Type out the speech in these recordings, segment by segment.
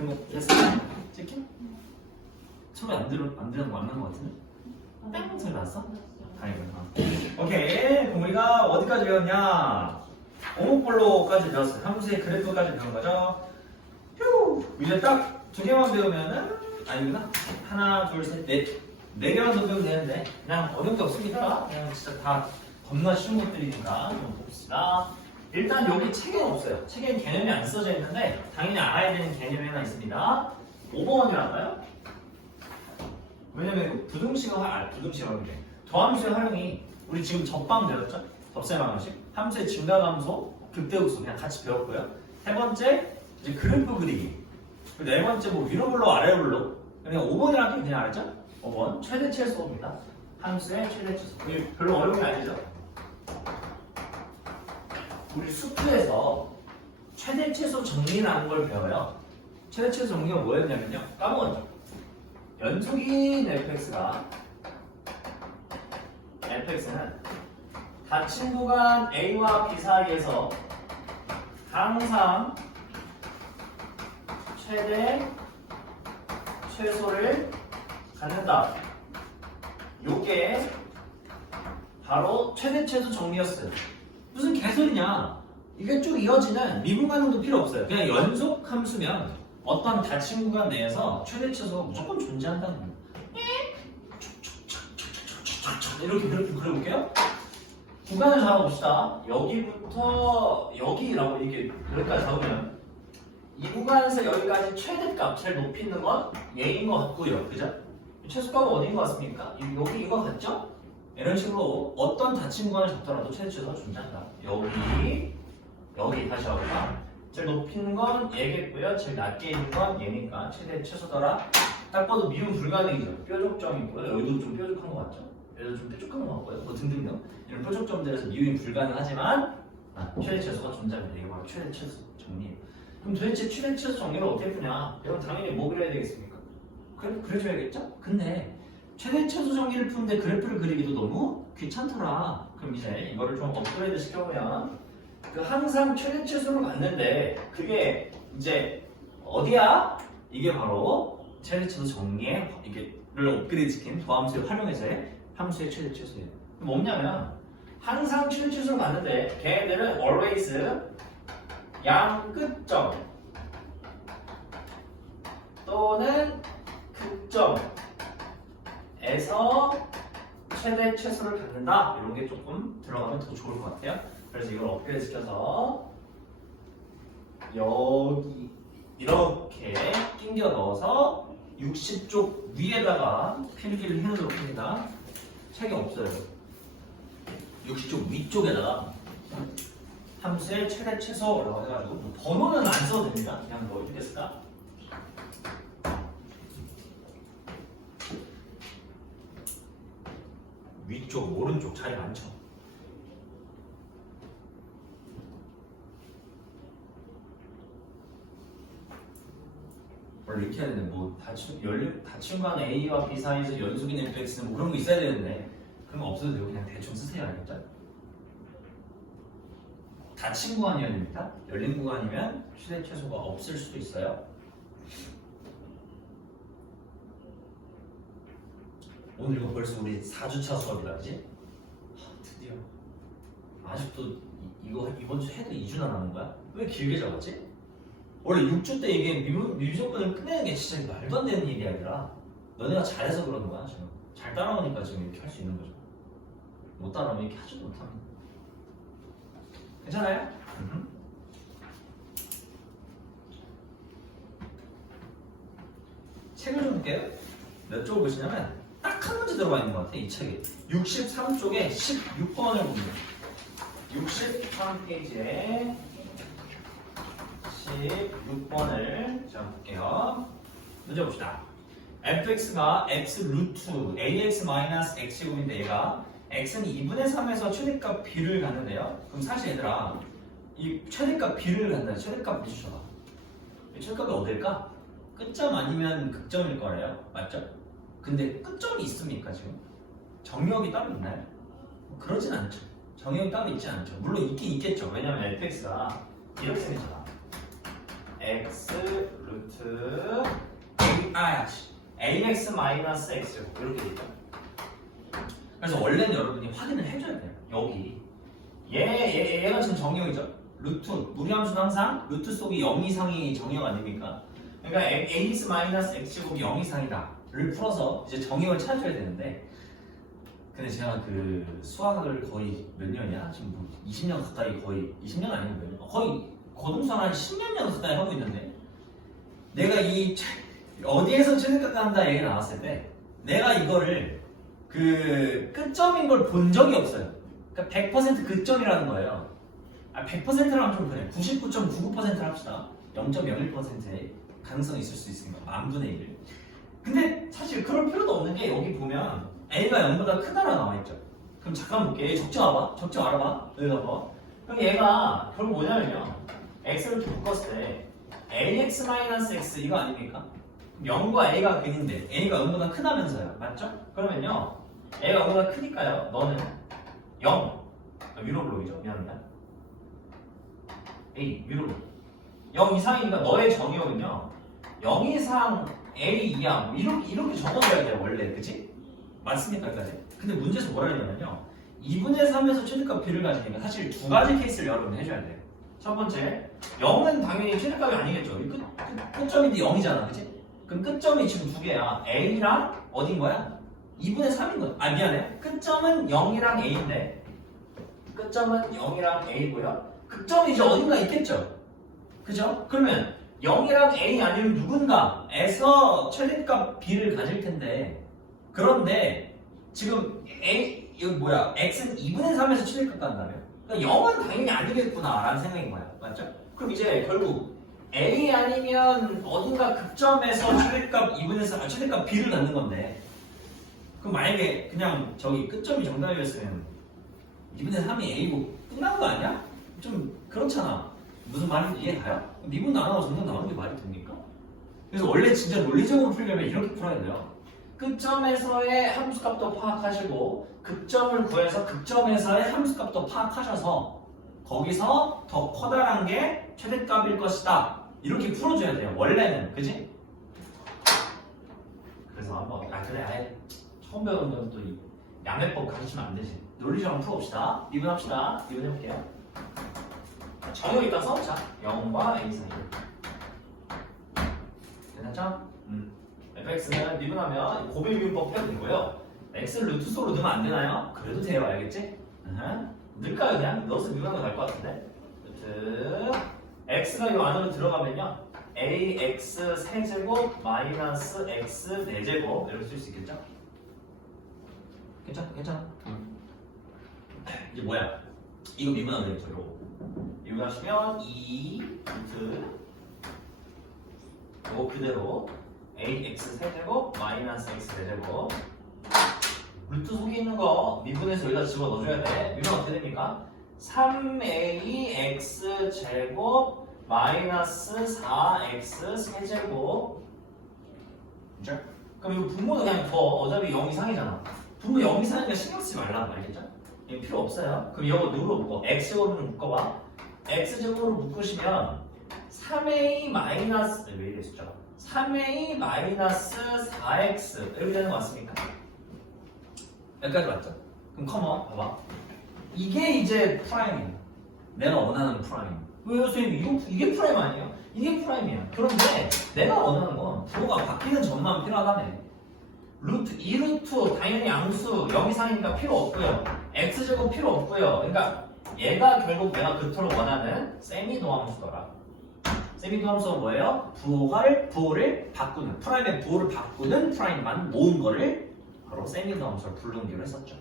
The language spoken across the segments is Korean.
등록 됐어? 찍힌? 소리 안 들은 거 맞는 거 같은데? 땡 소리 났어? 다행이구나. 오케이. 그럼 우리가 어디까지 배웠냐? 오목볼로까지 배웠어요. 함수의 그래프까지 배운 거죠. 휴. 이제 딱 두 개만 배우면은 아니구나. 하나, 둘, 셋, 네 개만 더 배우면 되는데 그냥 어려운 게 없으니까 그냥 진짜 다 겁나 쉬운 것들이니까 좀 봅시다. 일단 여기 책에는 없어요. 책에는 개념이 안 써져 있는데 당연히 알아야 되는 개념이 하나 있습니다. 5번이란가요? 왜냐면 부등식은 부등식이라는데 더함수의 활용이 우리 지금 접방 배웠죠? 접세 방정식 함수의 증가감소 극대극소 그냥 같이 배웠고요. 세 번째 이제 그래프 그리기. 네 번째 뭐 위로 불러 아래로 불러. 그냥 5번이라는 게 그냥 알았죠? 5번 최대 최소입니다. 함수의 최대 최소. 별로 어려운 게 아니죠? 우리 수트에서 최대 최소 정리라는 걸 배워요. 최대 최소 정리가 뭐였냐면요. 까먹었죠? 연속인 fx는 닫힌 구간 a와 b 사이에서 항상 최대 최소를 갖는다. 요게 바로 최대 최소 정리였어요. 무슨 개소리냐? 이게 쭉 이어지는 미분 가능도 필요 없어요. 그냥 연속 함수면 어떤 닫힌 구간 내에서 최대 최소가 무조건 존재한다는 거예요. 이렇게 그려볼게요. 구간을 잡아봅시다. 여기부터 여기라고 이렇게 여기까지 잡으면 이 구간에서 여기까지 최대값 제일 높이 있는 건 얘인 것 같고요. 그죠? 최소값은 어디인 것 같습니까? 여기 이거 같죠? 이런 식으로 어떤 닫힌 구간을 잡더라도 최대 최소가 존재한다. 여기 다시 와볼까? 제일 높이 있는 건 얘겠고요. 제일 낮게 있는 건 얘니까 최대 최소더라. 딱 봐도 미분 불가능이죠. 뾰족점이고요. 여기도 좀 뾰족한 것 같죠? 여기도 좀 뾰족한 것 같고요. 뭐 등등등 이런 뾰족점들에서 미분이 불가능하지만 최대 최소가 존재합니다. 이게 바로 최대 최소 정리예요. 그럼 도대체 최대 최소 정리를 어떻게 푸냐? 여러분 당연히 뭐 그려야 되겠습니까? 그래프 그려줘야겠죠? 근데 최대 최소 정리를 푸는데 그래프를 그리기도 너무 귀찮더라. 그럼 이제 이거를 좀 업그레이드 시켜보면 그 항상 최대 최소를 갖는데 그게 이제 어디야? 이게 바로 최대 최소 정리에 이게를 업그레이드 시킨 도함수의 활용해서의 함수의 최대 최소예요. 뭐냐면 항상 최대 최소를 갖는데 걔네들은 always 양 끝점 또는 극점에서 최대 최소를 갖는다. 이런 게 조금 들어가면 더 좋을 것 같아요. 그래서 이걸 업그레이드 시켜서 여기 이렇게 끼겨 넣어서 60쪽 위에다가 필기를 해놓도록 합니다. 책이 없어요. 60쪽 위쪽에다가 함수의 최대 최소라고 해가지고 뭐 번호는 안 써도 됩니다. 그냥 뭐 이렇게 쓸까? 위쪽, 오른쪽 차이 많죠. 원래 이렇게 해야 되는데 뭐 닫힌 관 A와 B 사이에서 연속인 fx는 뭐 그런 거 있어야 되는데 그런 거 없어도 되고 그냥 대충 쓰세요. 알겠죠? 닫힌 구간이어야 됩니다. 열린 구간이면 최대 최소가 없을 수도 있어요. 오늘 이거 벌써 우리 4주차 수업이라 그지? 드디어 아직도 이거 이번 주 해도 2주나 남은 거야? 왜 길게 잡았지? 원래 6주 때 이게 미분조건을 끝내는 게 진짜 말도 안 되는 일이 아니라 너네가 잘해서 그러는 거야. 지금 잘 따라오니까 지금 이렇게 할 수 있는 거죠. 못 따라오면 이렇게 하지도 못합니다. 괜찮아요? 책을 좀 볼게요. 몇 쪽을 보시냐면 딱 한 문제 들어가 있는 것 같아요. 이 책에 63쪽에 16번을 봅니다. 63페이지에 16번을 제가 볼게요. 문제 봅시다. fx가 x 루트 ax 마이너스 x제곱인데 얘가 x는 2분의 3에서 최대값 b를 갖는데요. 그럼 사실 얘들아 이 최대값 b를 갖는다. 최대값 비주셔봐. 최대값이 어딜까? 끝점 아니면 극점일 거래요. 맞죠? 근데 끝점이 있습니까 지금? 정역이 따로 있나요? 그러진 않죠. 정역이 따로 있지 않죠. 물론 있긴 있겠죠. 왜냐면 fx가 이렇게 생겼잖아. x 루트 ax 마이너스 x 이렇게 되죠. 그래서 원래는 여러분이 확인을 해줘야 돼요. 여기 얘가 지금 정의역이죠. 루트 무리함수는 항상 루트 속이 0 이상이 정의역 아닙니까? 그러니까 ax 마이너스 x제곱이 0 이상이다를 풀어서 이제 정의역을 찾아줘야 되는데, 근데 제가 그 수학을 거의 몇 년이야? 지금 뭐 20년 가까이, 거의 20년 아니고 몇 년? 거의 거동선 한 10년 가까이 하고 있는데, 내가 이 어디에서 최대값 한다 얘기 나왔을 때 내가 이거를 그 끝점인 걸 본 적이 없어요. 그러니까 100% 끝점이라는 거예요. 100%를 하면 좀 그래. 99.99%를 합시다. 0.01%의 가능성이 있을 수 있으니까 만분의 1. 근데 사실 그럴 필요도 없는 게, 여기 보면 a가 0보다 크다라고 나와있죠. 그럼 잠깐 볼게. 얘 적지 와봐. 적지 말아봐. 여기 봐봐. 그럼 얘가 결국 뭐냐면요, x를 바꿨을 때 ax-x 이거 아닙니까? 0과 a가 근인데 a가 0보다 크다면서요. 맞죠? 그러면요, a가 0보다 크니까요, 너는 0 위로 블록이죠. 미안합니다. a 위로 블록 0 이상이니까 너의 정의역은요 0 이상 a 이하 뭐 이렇게 적어줘야 돼요 원래. 그치? 맞습니까? 여기까지? 근데 문제에서 뭐라 했냐면요, 2분의 3에서 최대값 b를 가지니까 사실 두 가지 케이스를 여러분 해줘야 돼요. 첫 번째, 0은 당연히 최대값이 아니겠죠. 끝점인데 0이잖아. 그치? 그럼 끝점이 지금 두 개야. a랑 어딘 거야? 2분의 3인 거야. 아 미안해. 끝점은 0이랑 a인데, 끝점은 0이랑 a고요. 극점이 이제 어딘가 있겠죠. 그죠? 그러면 0이랑 a 아니면 누군가에서 최대값 b를 가질 텐데, 그런데 지금 이거 뭐야? x는 2분의 3에서 최대값 간다며. 그러니까 0은 당연히 아니겠구나 라는 생각인 거야. 맞죠? 그럼 이제 결국 a 아니면 어딘가 극점에서 최대값 2분의 3, 최대값 b를 갖는 건데, 그럼 만약에 그냥 저기 끝점이 정답이었으면 2분의 3이 a고 끝난 거 아니야? 좀 그렇잖아. 무슨 말인지 이해가요? 미분 안 하고 정답 나오는 게 말이 됩니까? 그래서 원래 진짜 논리적으로 풀려면 이렇게 풀어야 돼요. 끝점에서의 함수값도 파악하시고 극점을 구해서 극점에서의 함수값도 파악하셔서 거기서 더 커다란 게 최대값일 것이다. 이렇게 풀어줘야 돼요. 원래는. 그지? 그래서 한번 그래 아예 처음 배우는 건 또 양해법 가르치면 안 되지. 논리적으로 풀어봅시다. 미분합시다. 미분해볼게요. 정의역 일단 써보자. 0과 a 사이. 괜찮죠? fx는 미분하면 고비 미분법 해도 되고요. x를 루트 속으로 넣으면 안 되나요? 그래도 돼요. 알겠지? 넣을까요? 그냥 넣어서 미분하는 게 나을 것 같은데. 루트 x가 이 안으로 들어가면요, ax 세제곱 마이너스 x 4제곱 이렇게 쓸 수 있겠죠? 괜찮아? 이제 뭐야? 이거 미분하면 되겠죠? 이거 미분하시면 2 루트 이거 그대로 ax 세제곱 마이너스 x 4제곱, 루트 속에 있는 거 미분해서 여기다 집어넣어줘야 돼. 미분 어떻게 됩니까? 3ax 제곱 마이너스 4x 세제곱. 그죠? 그럼 이거 분모는 그냥 더, 어차피 0 이상이잖아. 분모 0 이상이니까 신경 쓰지 말라고. 알겠죠? 이거 필요 없어요. 그럼 이거 누구로 묶어? x제곱으로 묶어봐. x제곱으로 묶으시면 3a 마이너스, 왜 이래 숫자가? 3a 마이너스 4x 이렇게 되는 거 맞습니까? 여기까지 맞죠? 그럼 컴온 봐봐. 이게 이제 프라임이에요. 내가 원하는 프라임. 왜요 선생님? 이게 프라임 아니에요? 이게 프라임이야. 그런데 내가 원하는 건 부호가 바뀌는 점만 필요하다네. 루트 2루트 당연히 양수 0 이상이니까 필요 없고요. x제곱 필요 없고요. 그러니까 얘가 결국 내가 그토록 원하는 세미도함수더라. 세미도함수가 뭐예요? 부호를 바꾸는, 프라임의 부호를 바꾸는 프라임만 모은 거를 바로 세미도함수를 불러오기로 했었죠.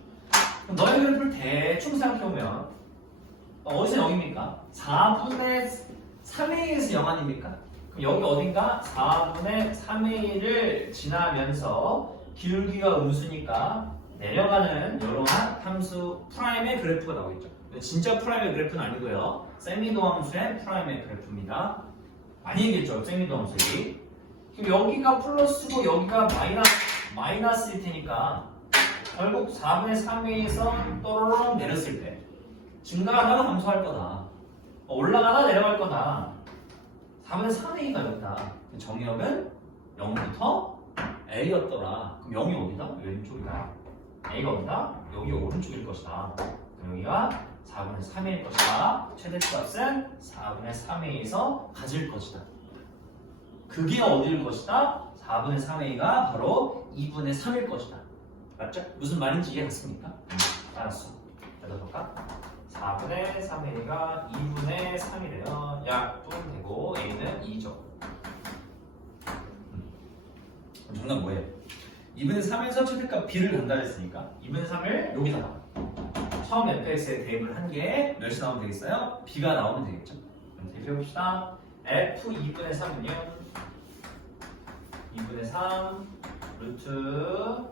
그럼 너의 그래프를 대충 생각해보면 어디서 0입니까? 4분의 3a에서 0 아닙니까? 그럼 여기 어딘가 4분의 3a를 지나면서 기울기가 음수니까 내려가는 이러한 함수 프라임의 그래프가 나오겠죠. 진짜 프라임의 그래프는 아니고요. 세미도함수의 프라임의 그래프입니다. 많이 얘기했죠, 세미도함수이. 그럼 여기가 플러스고 여기가 마이너스일 테니까 결국 4분의 3a에서 또르륵 내렸을 때 증가하다가 감소할 거다. 올라가다 내려갈 거다. 4분의 3a가 여기다. 정의역은 0부터 a였더라. 그럼 0이 어디다? 왼쪽이다. a가 어디다? 여기 오른쪽일 것이다. 그럼 여기가 4분의 3a일 것이다. 최대값은 4분의 3a에서 가질 것이다. 그게 어디일 것이다? 4분의 3a가 바로 2분의 3일 것이다. 맞죠? 무슨 말인지 이해 갔습니까? 알았어. 해볼까? 4분의 3a가 2분의 3이래요. 약분 되고 a는 2죠. 정답 뭐예요? 2분의 3에서 최대값 b를 간다 했으니까 2분의 3을 여기다가 처음 fx에 대입을 한 게 몇이 나오면 되겠어요? b가 나오면 되겠죠. 그럼 대입해봅시다. f 2분의 3은요 2분의 3 루트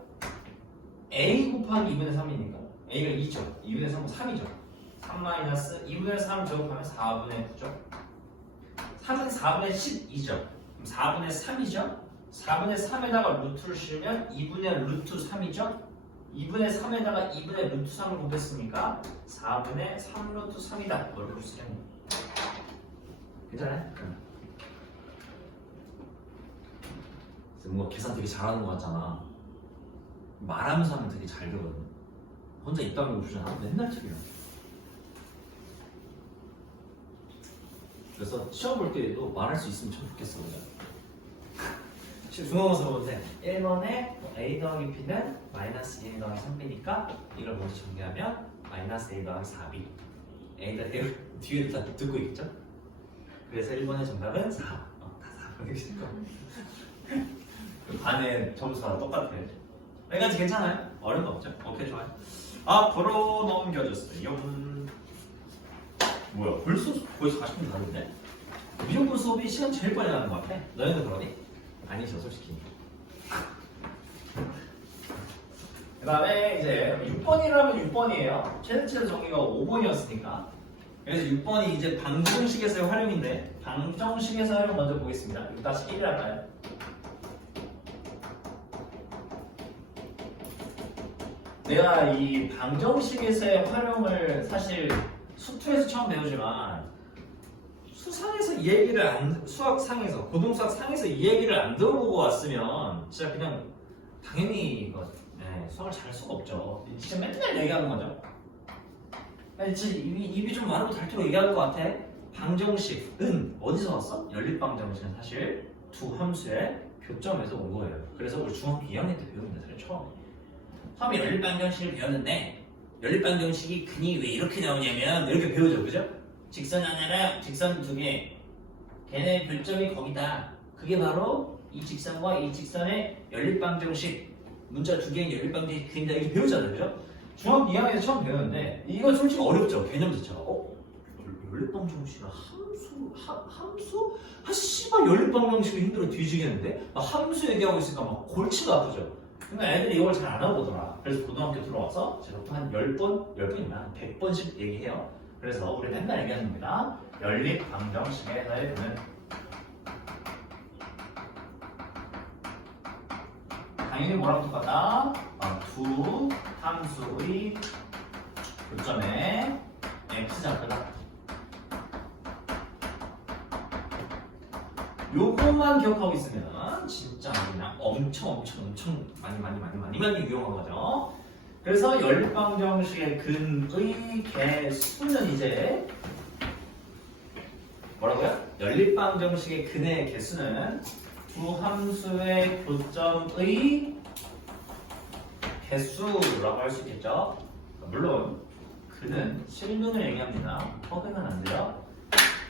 a 곱하기 2분의 3이니까 a가 2죠. 2분의 3은 3이죠. 3 마이너스 2분의 3 제곱하면 4분의 9죠. 3은 4분의 12죠. 그럼 4분의 3이죠. 4분의 3에다가 루트를 씌우면 2분의 루트 3이죠. 2분의 3에다가 2분의 루트 3을 곱했으니까 4분의 3 루트 3이다. 이렇게 볼 수 있겠네요. 괜찮아요? 뭔가 계산 되게 잘하는 것 같잖아. 말하면서 하면 되게 잘 되거든. 혼자 입 다물고 주잖아. 맨날 틀려. 그래서 시험 볼 때에도 말할 수 있으면 참 좋겠어. 중간고사 보는데 1번에 a 더하기 b는 마이너스 1 더하기 3b니까 이걸 먼저 정리하면 마이너스 a 더하기 4b a 뒤에도 다 듣고 있겠죠? 그래서 1번의 정답은 4. 다 4번이 있을 거. 반의 점수가 똑같아요. 여기까지 괜찮아요? 어려운 거 없죠? 오케이, 좋아요. 앞으로 넘겨줬어요. 뭐야, 벌써 40분 다른데? 이 정도 수업이 시간 제일 빨리 가는 것 같아. 너희는 그러니? 아니죠, 솔직히. 그 다음에 이제 6번이라면 6번이에요. 최대 정의가 5번이었으니까. 그래서 6번이 이제 방정식에서의 활용인데, 방정식에서 활용 먼저 보겠습니다. 6-1 할까요? 내가 이 방정식에서의 활용을 사실 수투에서 처음 배우지만 수상에서 이 얘기를 수학상에서 고등수학상에서 이 얘기를 안 들어보고 왔으면 진짜 그냥 당연히 이거 수학을 잘 할 수가 없죠. 진짜 맨날 얘기하는 거죠. 진짜 입이 좀 마르고 닳도록 얘기하는 것 같아. 방정식은 어디서 왔어? 연립방정식은 사실 두 함수의 교점에서 온 거예요. 그래서 우리 중학교 2학년 때 배우는 사실 처음. 처음에 연립방정식을 배웠는데 연립방정식이 근이 왜 이렇게 나오냐면 이렇게 배우죠, 그죠? 직선 하나랑 직선 두 개, 걔네 교점이 거기다. 그게 바로 이 직선과 이 직선의 연립방정식, 문자 두 개의 연립방정식 그린다 이렇게 배우잖아요, 그죠? 중학교 2학년에서 처음 배웠는데 이거 솔직히 어렵죠, 개념 자체가. 연립방정식은 함수? 씨발 연립방정식이 힘들어 뒤지겠는데? 함수 얘기하고 있으니까 막 골치가 아프죠. 그러니까 애들이 이걸 잘 안 알아보더라. 그래서 고등학교 들어와서 제가 또 한 10번이면 한 100번씩 얘기해요. 그래서 우리 맨날 얘기하는 겁니다. 연립 방정식에서의 는 당연히 뭐랑 똑같다? 두 함수의 교점에 x좌표다. 요것만 기억하고 있으면 진짜 그냥 엄청 많이 유용한 거죠. 그래서 연립방정식의 근의 개수는 이제 뭐라고요? 연립방정식의 근의 개수는 두 함수의 교점의 개수라고 할 수 있겠죠. 물론 근은 실근을 얘기합니다. 허근은 안 돼요.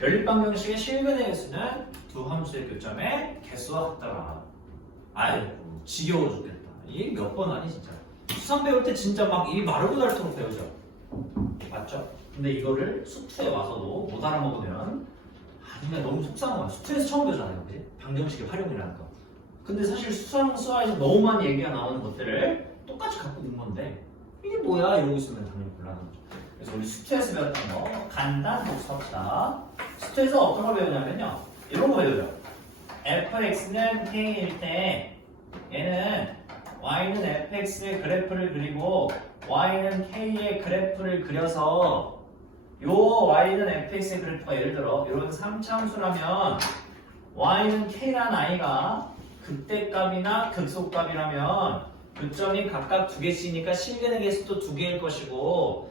연립방정식의 실근의 개수는 두 함수의 교점의 개수와 같더라. 아이고 지겨워 죽겠다. 이게 몇 번 아니 진짜. 수상 배울 때 진짜 막 입이 마르고 닳도록 배우죠. 맞죠? 근데 이거를 수투에 와서도 못 알아먹으면 아니면 너무 속상한 거야. 수투에서 처음 배우잖아요, 그지? 방정식의 활용이라는 거. 근데 사실 수학에서 너무 많이 얘기가 나오는 것들을 똑같이 갖고 있는 건데 이게 뭐야? 이러고 있으면 당연히 곤란한 거죠. 그래서 우리 수투에서 배웠던 거 간단 복습합시다. 수투에서 어떤 걸 배우냐면요, 이런 거 배우죠. fx는 k일 때 얘는 y는 fx의 그래프를 그리고 y는 k의 그래프를 그려서 요 y는 fx의 그래프가 예를 들어 이런 3차함수라면 y는 k란 i가 극대값이나 극소값이라면 교점이 각각 두 개씩이니까 실근의 개수도 두 개일 것이고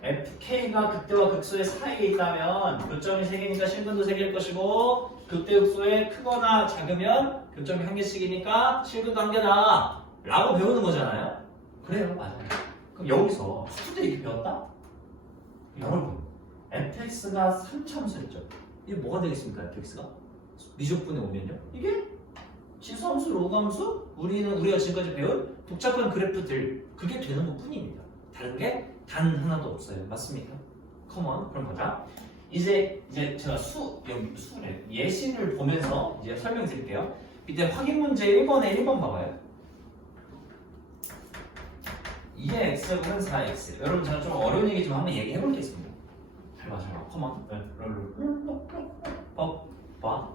fk가 극대와 극소의 사이에 있다면 교점이 세 개니까 실근도 세 개일 것이고 극대 극소에 크거나 작으면 교점이 한 개씩이니까 실근도 한 개다 라고 배우는 거잖아요. 그래요, 맞아요. 그럼 여기서 수트들이 이렇게 배웠다? 여러분 fx가 3참수였죠. 이게 뭐가 되겠습니까? fx가? 미적분에 오면요. 이게 지수함수, 로그함수, 우리가 지금까지 배운 복잡한 그래프들 그게 되는 것 뿐입니다. 다른 게 단 하나도 없어요. 맞습니까? 컴온. 그럼 보자. 이제 제가 수래 예시를 보면서 이제 설명드릴게요. 밑에 확인 문제 1번에 1번 봐봐요. 2의 x제곱은 4x. 여러분 제가 좀 어려운 얘기 좀 한번 얘기해 보겠습니다. 잘 봐, 잘 봐. 컴온. 봐.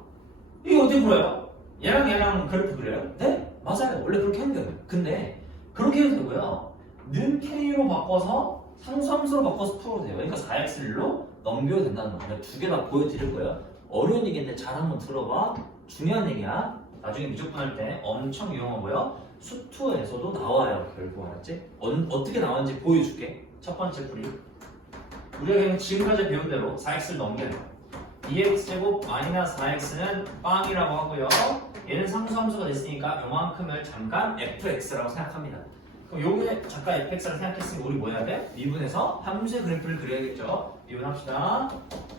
이게 어떻게 풀어요? 얘랑 그래프 그려요? 네? 맞아요. 원래 그렇게 하는 거예요. 근데 그렇게 해도 되고요. 는 k로 바꿔서 상수함수로 바꿔서 풀어도 돼요. 그러니까 4x로 넘겨도 된다는 거예요. 두 개 다 보여드릴 거예요. 어려운 얘기인데 잘 한번 들어봐. 중요한 얘기야. 나중에 미적분 할 때 엄청 유용하고요. 수투에서도 나와요. 결국 알았지? 어떻게 나왔는지 보여줄게. 첫 번째 풀이. 우리가 그냥 지금까지 배운 대로 4x를 넘겨야 돼요. 2x제곱 마이너스 4x는 빵이라고 하고요. 얘는 상수함수가 됐으니까 요만큼을 잠깐 fx라고 생각합니다. 그럼 요게 잠깐 fx라고 생각했으면 우리 뭐 해야 돼? 미분에서 함수의 그래프를 그려야겠죠. 미분합시다.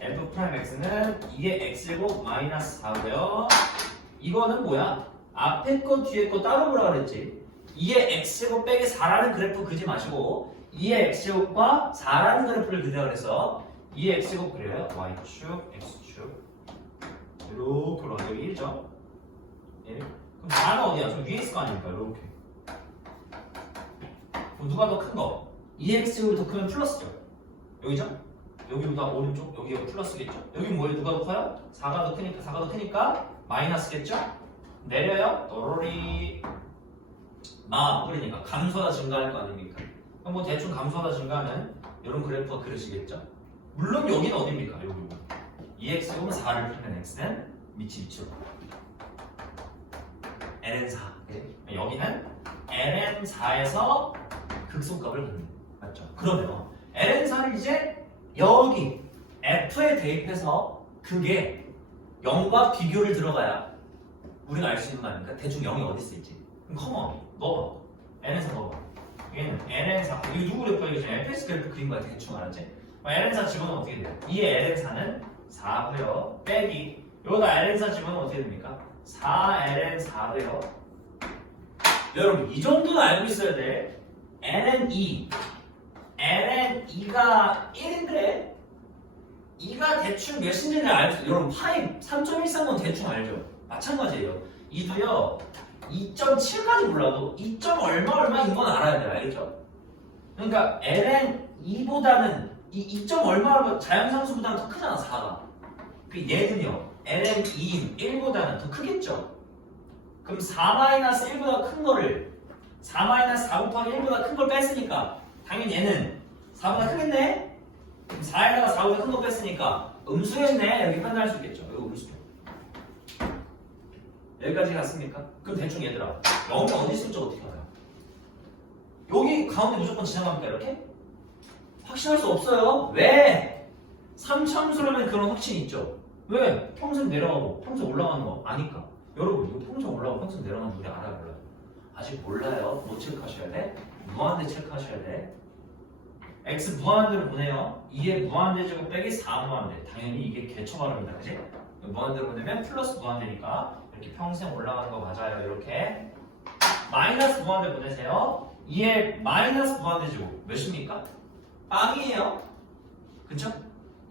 f'x는 2의 x제곱 마이너스 4고요. 이거는 뭐야? 앞에 거 뒤에 거 따로 보라 그랬지. 2의 x제곱 빼기 4라는 그래프 그리지 마시고 2의 x제곱과 4라는 그래프를 그리라 그래서 2의 x제곱 그려요. y축, x축 이렇게 그려. 여기 1죠. 1. 그럼 4는 어디야? 저 위에 있을 거 아닙니까? 이렇게. 그럼 누가 더 큰 거? 2x제곱이 더 크면 플러스죠. 여기죠? 여기보다 오른쪽, 여기가 플러스겠죠? 여기 뭐예요? 누가 더 커요? 4가 더 크니까 마이너스겠죠? 내려요? 또로리. 뿌리니까 감소하다 증가할 거 아닙니까? 그럼 뭐 대충 감소하다 증가하는 이런 그래프가 그려지겠죠? 물론 여기는 어디입니까? 여기 2x제곱은 4를 풀면 x는 밑으로 ln4. 여기는 ln4에서 극소값을 갖는 맞죠? 그러면 ln4를 이제 여기 f에 대입해서 그게 0과 비교를 들어가야 우리가 알 수 있는 거 아닙니까? 대충 0이 어디 있을지. 그럼 컴온 넣어봐. ln4 넣어봐. 얘는 ln4 이거 누구 그래프야? 이게 지금 fx 그래프 그린 거야. 대충 알았지? ln4 집어넣으면 어떻게 돼요? 2의 ln4는 4고요. 빼기 여기다 ln4 집어넣으면 어떻게 됩니까? 4ln4고요. 여러분 이 정도는 알고 있어야 돼. ln2 ln2가 1인데 2가 대충 몇인지를 알죠. 여러분 파이 3.13건 대충 알죠. 마찬가지예요. 2도요 2.7까지 몰라도 2. 얼마인 건 알아야 돼요. 알겠죠? 그러니까 ln2보다는 이 2. 얼마 자연상수보다는 더 크잖아. 4가. 그 얘는요 ln2인 1보다는 더 크겠죠. 그럼 4-1보다 큰 거를 4 곱하기 1보다 큰 걸 뺐으니까 당연히 얘는 4보다 크겠네? 그럼 4에다가 4보다 큰 거 뺐으니까 음수겠네. 여기 판단할 수 있겠죠. 이거 음수. 여기까지 갔습니까? 그럼 대충 얘들아 0이 어디 있을지 어떻게 알아요? 여기 가운데 무조건 지나갑니까? 이렇게? 확신할 수 없어요. 왜? 3참수라면 그런 확신이 있죠. 왜? 평생 내려가고 평생 올라가는 거 아니까. 여러분 이거 평생 올라가고 평생 내려가는 거 우리 알아요? 몰라요? 아직 몰라요. 뭐 체크하셔야 돼? 무한대 체크하셔야 돼. x 무한대로 보내요. 2의 무한대 제곱 빼기 4 무한대. 당연히 이게 개처 발음이다. 그지? 무한대로 보내면 플러스 무한대니까 이렇게 평생 올라가는 거 맞아요. 이렇게 마이너스 무한대 보내세요. 2의 마이너스 무한대 제곱 몇입니까? 빵이에요. 그쵸?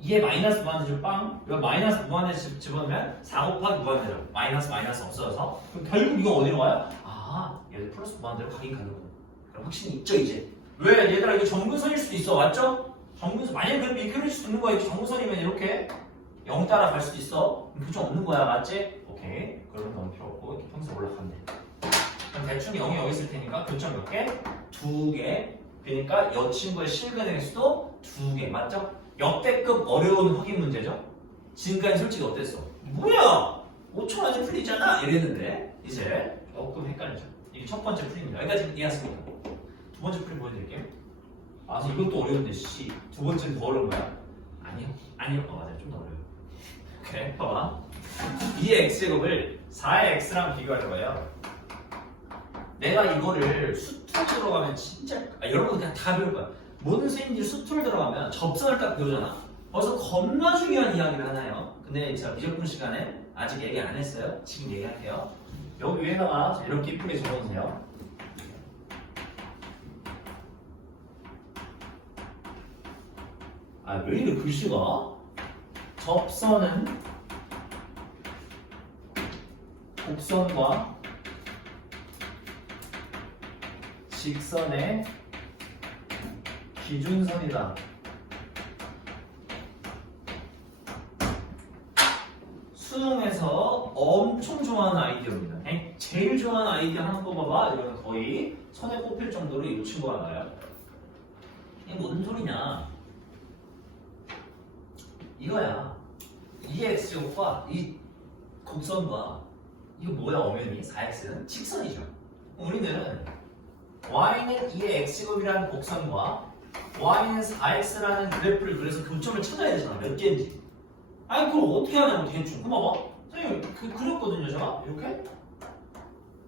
2의 마이너스 무한대 제곱 빵. 이거 마이너스 무한대 집어넣으면 4 곱하기 무한대죠. 마이너스 없어져서 그럼 결국 이거 어디로 가요? 얘들 플러스 무한대로 가긴 가는 그럼 확신이 있죠 이제. 왜? 얘들아 이거 정근선일 수도 있어. 맞죠? 정근선 만약에 그럼 이렇게 그릴 수도 있는 거야. 이렇게 정근선이면 이렇게 0 따라갈 수도 있어. 그럼 교점 없는 거야. 맞지? 오케이. 그러면 너무 필요 없고 이렇게 평생 올라가면 돼. 그럼 대충 0이 여기 있을 테니까 교점 몇 개? 2개. 그러니까 여 친구의 실근의 수도 2개. 맞죠? 역대급 어려운 확인 문제죠? 지금까지 솔직히 어땠어? 뭐야? 5초 안에 풀리잖아 이랬는데 이제 조금 헷갈리죠. 이게 첫 번째 풀입니다. 여기까지 이해하십니까? 두 번째 풀이 보여드릴게요. 아 이것도 어려운데 씨. 두 번째는 더 어려운 거야? 아니요. 맞아요. 좀 더 어려워요. 오케이 봐봐. 2의 x제곱을 4의 x랑 비교할 거예요. 내가 이거를 수투로 들어가면 진짜 여러분 그냥 다 배울 거야. 모든 선생님들이 수투를 들어가면 접선을 딱 배우잖아. 벌써 겁나 중요한 이야기를 하나요. 근데 제가 미적분 시간에 아직 얘기 안 했어요. 지금 얘기할게요. 여기 위에다가 이렇게 이쁘게 적어주세요. 아 왜 이래 글씨가? 접선은 곡선과 직선의 기준선이다. 수능에서 엄청 좋아하는 아이디어입니다. 제일 좋아하는 아이디어 하나 뽑아봐. 이거는 거의 손에 꼽힐 정도로 이 친구가 나와요. 이게 무슨 소리냐? 이거야. 이 x제곱과 이 곡선과 이거 뭐야 엄연히 4x는 직선이죠. 우리는 y는 2의 x제곱이라는 곡선과 y는 4x라는 그래프를 그래서 교점을 찾아야 되잖아. 몇 개인지. 아니 그걸 어떻게 하냐고 대충. 그럼 봐봐. 선생님 그렸거든요 제가 이렇게.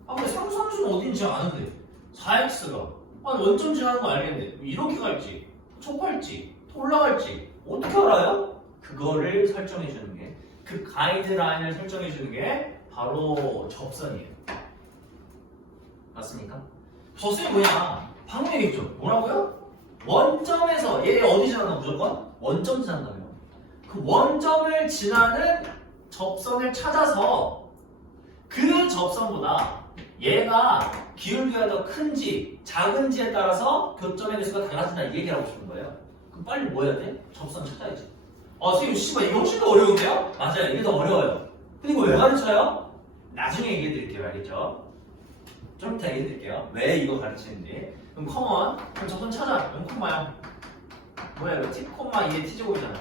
아 근데 상수함수는 어딘지 아는데 4x가 아니 원점 지나는 거 알겠는데 이렇게 갈지 촉할지 또 올라갈지 어떻게 알아요? 그거를 설정해 주는 게 그 가이드라인을 설정해 주는 게 바로 접선이에요. 맞습니까? 접선이 뭐냐? 방금 얘기했죠. 뭐라고요? 원점에서 얘 어디 지나나 무조건? 원점 지난다며. 그 원점을 지나는 접선을 찾아서 그 접선보다 얘가 기울기가 더 큰지 작은지에 따라서 교점의 개수가 달라진다 이 얘기를 하고 싶은 거예요. 그럼 빨리 뭐 해야 돼? 접선 찾아야지. 선생님 씨발 이게 훨씬 더 어려운데요? 맞아요. 이게 더 어려워요. 근데 이거 왜 가르쳐요? 나중에 얘기해 드릴게요. 알겠죠? 좀 이따 얘기해 드릴게요. 왜 이거 가르치는지. 그럼 커먼 그럼 접선 찾아. 0,0 뭐야 이거 t, 2의 t제곱이잖아.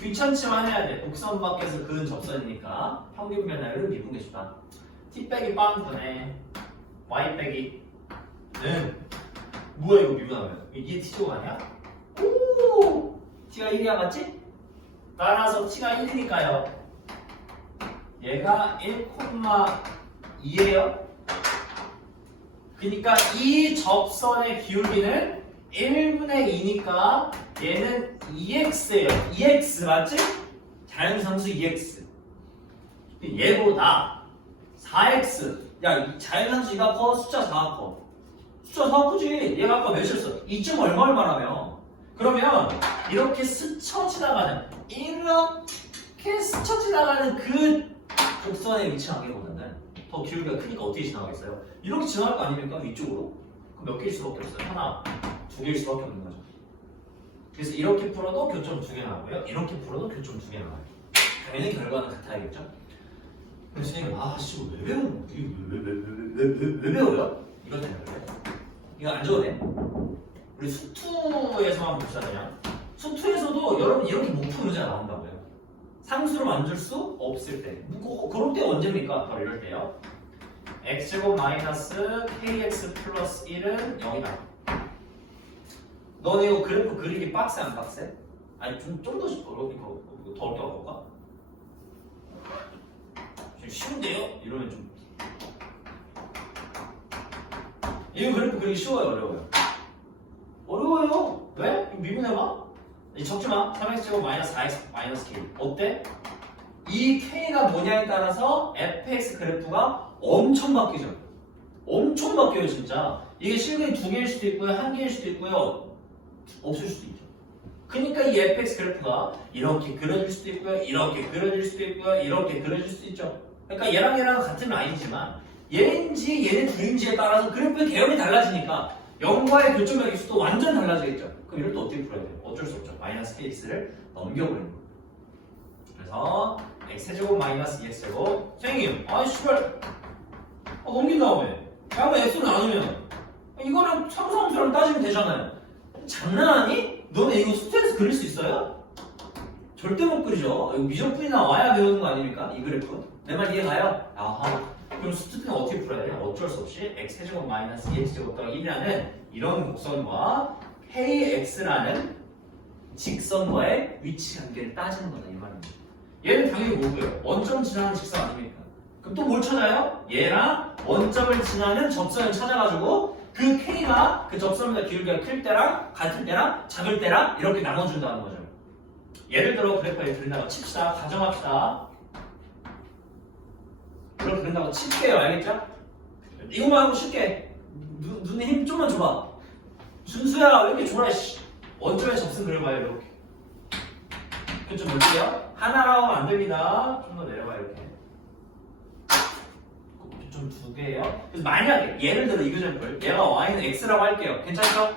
귀찮지만 해야 돼. 곡선 밖에서 그은 접선이니까 평균 변화율은 미분계수다. t 빼기 빵분의 y 빼기 는 뭐야 이거 미분하면 이게 t제곱 아니야? 오 t가 1이야 맞지? 따라서 t가 1이니까요. 얘가 1,2예요. 그러니까 이 접선의 기울기는 1분의 2니까 얘는 2x예요. 2x 맞지? 자연상수 2x. 얘보다 4x. 야, 자연상수 2가 커? 숫자 4가 커? 숫자 4가 크지? 얘가 아까 몇이었어? 2점 얼마를 말하며? 그러면 이렇게 스쳐 지나가는 이렇게 스쳐 지나가는 그 곡선에 위치하기보다는 더 기울기가 크니까 어떻게 지나가겠어요? 이렇게 지나갈 거 아닙니까? 위쪽으로? 그럼 몇 개일 수밖에 없어요? 하나, 두 개일 수밖에 없는 거죠. 그래서 이렇게 풀어도 교점 2개 나오고요. 이렇게 풀어도 교점 2개 나와요. 당연히 결과는 같아야겠죠? 그래서 선생님, 씨, 왜 배우는 거야? 왜 배워요? 이것 때문에 그래요. 이거 안 줘도 돼? 우리 수투에서만 봅시다 그냥. 수투에서도 여러분 이렇게 목표 문제가 나온다고요. 상수를 만들 수 없을 때. 그럴 때 언제입니까? 바로 이럴 때요. x제곱 마이너스 kx 플러스 1은 0이다. 너네 이거 그래프 그리기 빡세 안 빡세? 아니 좀 더 어렵게 가볼까? 쉬운데요? 이러면 좀 이거 그래프 그리기 쉬워요 어려워요? 어려워요. 왜? 미분해봐. 적지마. 3x제곱 마이너스 4x 마이너스 k. 어때? 이 k가 뭐냐에 따라서 fx 그래프가 엄청 바뀌죠. 엄청 바뀌어요 진짜. 이게 실근이 2개일 수도 있고요 1개일 수도 있고요 없을 수도 있죠. 그러니까 이 fx 그래프가 이렇게 그려질 수도 있고요 이렇게 그려질 수도 있고요 이렇게 그려질 수도 있죠. 그러니까 얘랑 같은 라인이지만 얘인지 얘네 둘인지에 따라서 그래프의 개형이 달라지니까 0과의 교점의 개수도 완전 달라지겠죠. 그럼 이럴 때 어떻게 풀어야 돼요? 어쩔 수 없죠. 마이너스 kx를 넘겨버리는 거예요. 그래서 x제곱 마이너스 2x제곱 선생님 씨발 넘긴 다음에 다음에 x를 나누면 이거랑 상수함수랑 따지면 되잖아요. 장난하니? 너네 이거 수트에서 그릴 수 있어요? 절대 못 그리죠. 이거 미적분이 나와야 배우는 거 아닙니까? 이 그래프. 내 말 이해가요? 아하. 그럼 수트는 어떻게 풀어야 돼요? 어쩔 수 없이 x제곱 마이너스 2x제곱 더하기 1이라는 이런 곡선과 kx라는 직선과의 위치 관계를 따지는 거다 이 말입니다. 얘는 당연히 뭐고요? 원점 지나는 직선 아닙니까? 그럼 또 뭘 찾아요? 얘랑 원점을 지나는 접선을 찾아가지고 그 k가 그 접선보다 기울기가 클 때랑 같을 때랑 작을 때랑 이렇게 나눠준다는 거죠. 예를 들어 그래프에 그린다고 칩시다. 가정합시다. 이렇게 그린다고 칠게요. 알겠죠? 이거만 하고 쉽게 눈에 힘 좀만 줘봐. 준수야 왜 이렇게 줘라 씨. 원점에 접선 그려봐요 이렇게. 좀 볼게요. 하나라고 하면 안 됩니다. 좀 더 내려봐 이렇게. 좀 두 개예요. 그래서 만약에 예를 들어 이 그래프를 얘가 y는 x라고 할게요. 괜찮죠?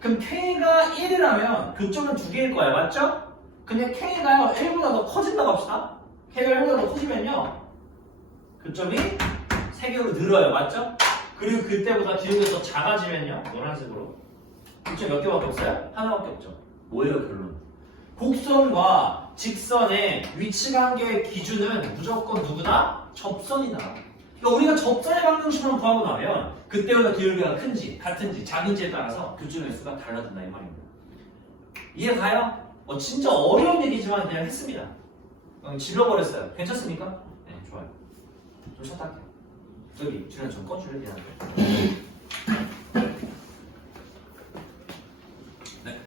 그럼 k가 1이라면 그쪽은 두 개일 거야. 맞죠? 근데 k가요 1보다 더 커진다고 합시다. k가 1보다 더 커지면요 그점이 3개로 늘어요. 맞죠? 그리고 그때보다 기울기가 더 작아지면요 노란색으로 그점 몇 개밖에 없어요? 하나밖에 없죠. 뭐예요 결론? 곡선과 직선의 위치관계의 기준은 무조건 누구다? 접선이다. 그러니까 우리가 접선의 방정식만 구하고 나면 그때보다 기울기가 큰지 같은지 작은지에 따라서 교점 횟수가 달라진다 이 말입니다. 이해가요? 진짜 어려운 얘기지만 그냥 했습니다. 질러버렸어요. 괜찮습니까? 네, 좋아요. 좀 쳤다 할게요. 저기 주변 좀 꺼줄래? 미안한데.